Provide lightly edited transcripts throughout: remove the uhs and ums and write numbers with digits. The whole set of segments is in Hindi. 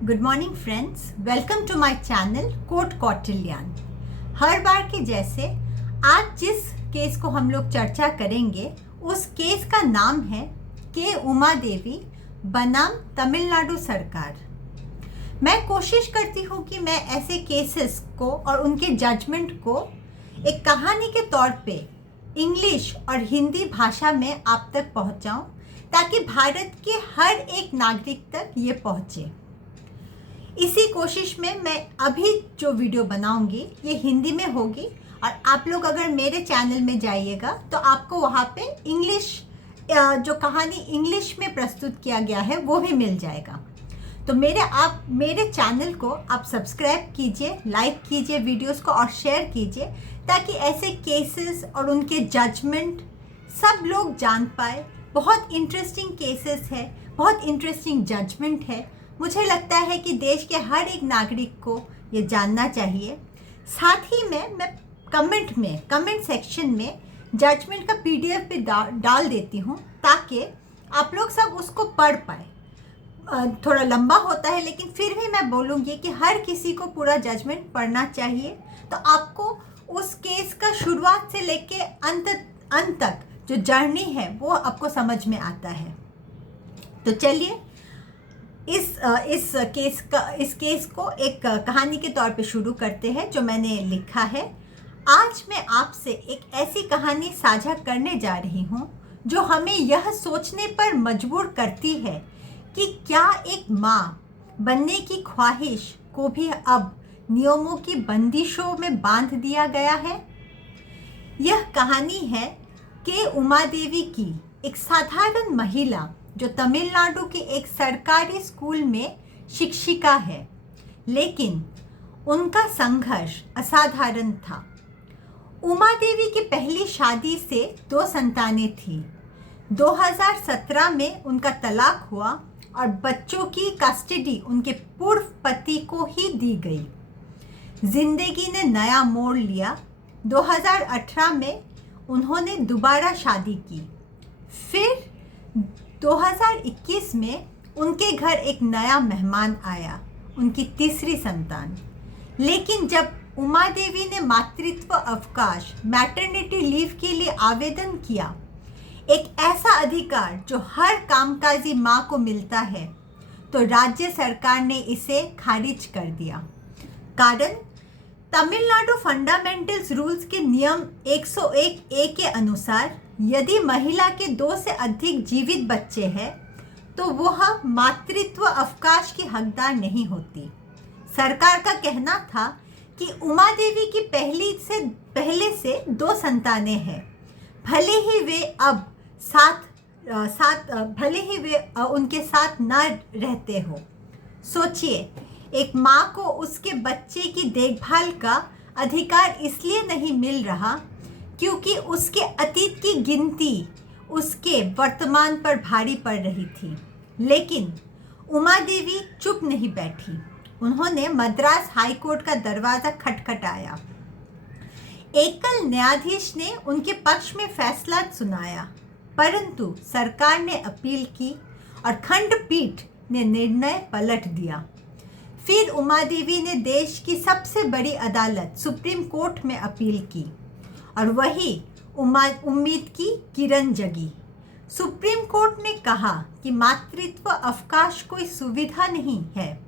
Good morning friends, welcome to my channel quote Kautilyan. हर बार के जैसे आज जिस केस को हम लोग चर्चा करेंगे उस केस का नाम है के उमा देवी बनाम तमिलनाडु सरकार। मैं कोशिश करती हूँ कि मैं ऐसे केसेस को और उनके जजमेंट को एक कहानी के तौर पे इंग्लिश और हिंदी भाषा में आप तक पहुँचाऊँ ताकि भारत के हर एक नागरिक तक ये पहुँचे। इसी कोशिश में मैं अभी जो वीडियो बनाऊंगी ये हिंदी में होगी और आप लोग अगर मेरे चैनल में जाइएगा तो आपको वहाँ पे इंग्लिश जो कहानी इंग्लिश में प्रस्तुत किया गया है वो भी मिल जाएगा। तो मेरे चैनल को आप सब्सक्राइब कीजिए, लाइक कीजिए वीडियोस को और शेयर कीजिए ताकि ऐसे केसेस और उनके जजमेंट सब लोग जान पाए। बहुत इंटरेस्टिंग केसेस है, बहुत इंटरेस्टिंग जजमेंट है। मुझे लगता है कि देश के हर एक नागरिक को ये जानना चाहिए। साथ ही मैं कमेंट सेक्शन में जजमेंट का पीडीएफ पे डाल देती हूँ ताकि आप लोग सब उसको पढ़ पाए। थोड़ा लंबा होता है लेकिन फिर भी मैं बोलूँगी कि हर किसी को पूरा जजमेंट पढ़ना चाहिए, तो आपको उस केस का शुरुआत से लेके अंत तक जो जर्नी है वो आपको समझ में आता है। तो चलिए इस केस को एक कहानी के तौर पे शुरू करते हैं जो मैंने लिखा है। आज मैं आपसे एक ऐसी कहानी साझा करने जा रही हूँ जो हमें यह सोचने पर मजबूर करती है कि क्या एक माँ बनने की ख्वाहिश को भी अब नियमों की बंदिशों में बांध दिया गया है। यह कहानी है के उमा देवी की, एक साधारण महिला जो तमिलनाडु के एक सरकारी स्कूल में शिक्षिका है, लेकिन उनका संघर्ष असाधारण था। उमा देवी की पहली शादी से 2 संतानें थीं। 2017 में उनका तलाक हुआ और बच्चों की कस्टडी उनके पूर्व पति को ही दी गई। जिंदगी ने नया मोड़ लिया। 2018 में उन्होंने दोबारा शादी की। फिर 2021 में उनके घर एक नया मेहमान आया, उनकी तीसरी संतान। लेकिन जब उमा देवी ने मातृत्व अवकाश मैटरनिटी लीव के लिए आवेदन किया, एक ऐसा अधिकार जो हर कामकाजी माँ को मिलता है, तो राज्य सरकार ने इसे खारिज कर दिया। कारण तमिलनाडु फंडामेंटल्स रूल्स के नियम 101A के अनुसार यदि महिला के 2 से अधिक जीवित बच्चे हैं तो वह मातृत्व अवकाश की हकदार नहीं होती। सरकार का कहना था कि उमा देवी की पहले से 2 संतानें हैं, भले ही वे उनके साथ न रहते हो। सोचिए, एक माँ को उसके बच्चे की देखभाल का अधिकार इसलिए नहीं मिल रहा क्योंकि उसके अतीत की गिनती उसके वर्तमान पर भारी पड़ रही थी। लेकिन उमा देवी चुप नहीं बैठी। उन्होंने मद्रास हाई कोर्ट का दरवाज़ा खटखटाया। एकल न्यायाधीश ने उनके पक्ष में फैसला सुनाया, परंतु सरकार ने अपील की और खंडपीठ ने निर्णय पलट दिया। फिर उमा देवी ने देश की सबसे बड़ी अदालत सुप्रीम कोर्ट में अपील की और वही उम्मीद की किरण जगी। सुप्रीम कोर्ट ने कहा कि मातृत्व अवकाश कोई सुविधा नहीं है,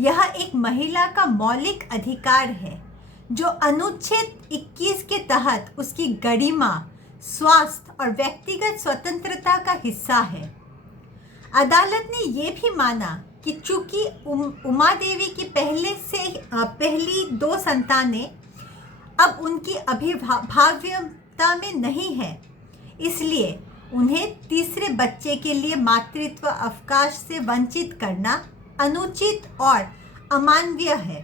यह एक महिला का मौलिक अधिकार है जो अनुच्छेद 21 के तहत उसकी गरिमा, स्वास्थ्य और व्यक्तिगत स्वतंत्रता का हिस्सा है। अदालत ने ये भी माना कि चूंकि उमा देवी की पहली 2 संतानें अब उनकी अभिभाव्यता में नहीं है, इसलिए उन्हें तीसरे बच्चे के लिए मातृत्व अवकाश से वंचित करना अनुचित और अमानवीय है।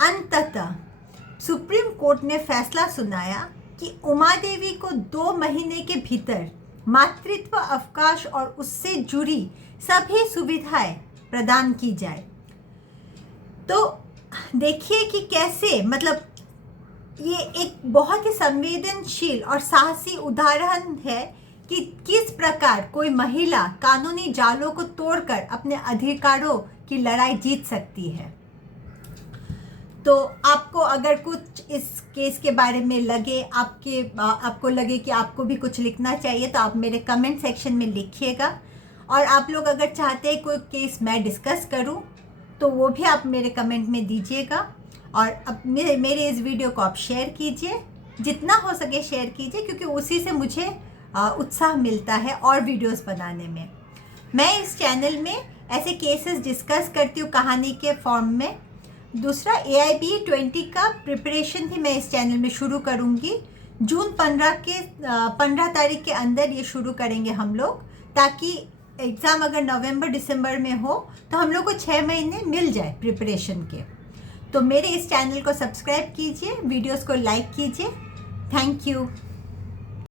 अंततः सुप्रीम कोर्ट ने फैसला सुनाया कि उमा देवी को 2 महीने के भीतर मातृत्व अवकाश और उससे जुड़ी सभी सुविधाएं प्रदान की जाए। तो देखिए कि कैसे ये एक बहुत ही संवेदनशील और साहसी उदाहरण है कि किस प्रकार कोई महिला कानूनी जालों को तोड़कर अपने अधिकारों की लड़ाई जीत सकती है। तो आपको अगर कुछ इस केस के बारे में लगे, आपको लगे कि आपको भी कुछ लिखना चाहिए, तो आप मेरे कमेंट सेक्शन में लिखिएगा। और आप लोग अगर चाहते हैं कोई केस मैं डिस्कस करूं, तो वो भी आप मेरे कमेंट में दीजिएगा। और अब मेरे इस वीडियो को आप शेयर कीजिए, जितना हो सके शेयर कीजिए, क्योंकि उसी से मुझे उत्साह मिलता है और वीडियोस बनाने में। मैं इस चैनल में ऐसे केसेस डिस्कस करती हूँ कहानी के फॉर्म में। दूसरा, AIB 20 का प्रिपरेशन भी मैं इस चैनल में शुरू करूँगी। जून 15 तारीख के अंदर ये शुरू करेंगे हम लोग, ताकि एग्ज़ाम अगर नवंबर दिसंबर में हो तो हम लोग को 6 महीने मिल जाए प्रिपरेशन के। तो मेरे इस चैनल को सब्सक्राइब कीजिए, वीडियोस को लाइक कीजिए। Thank you.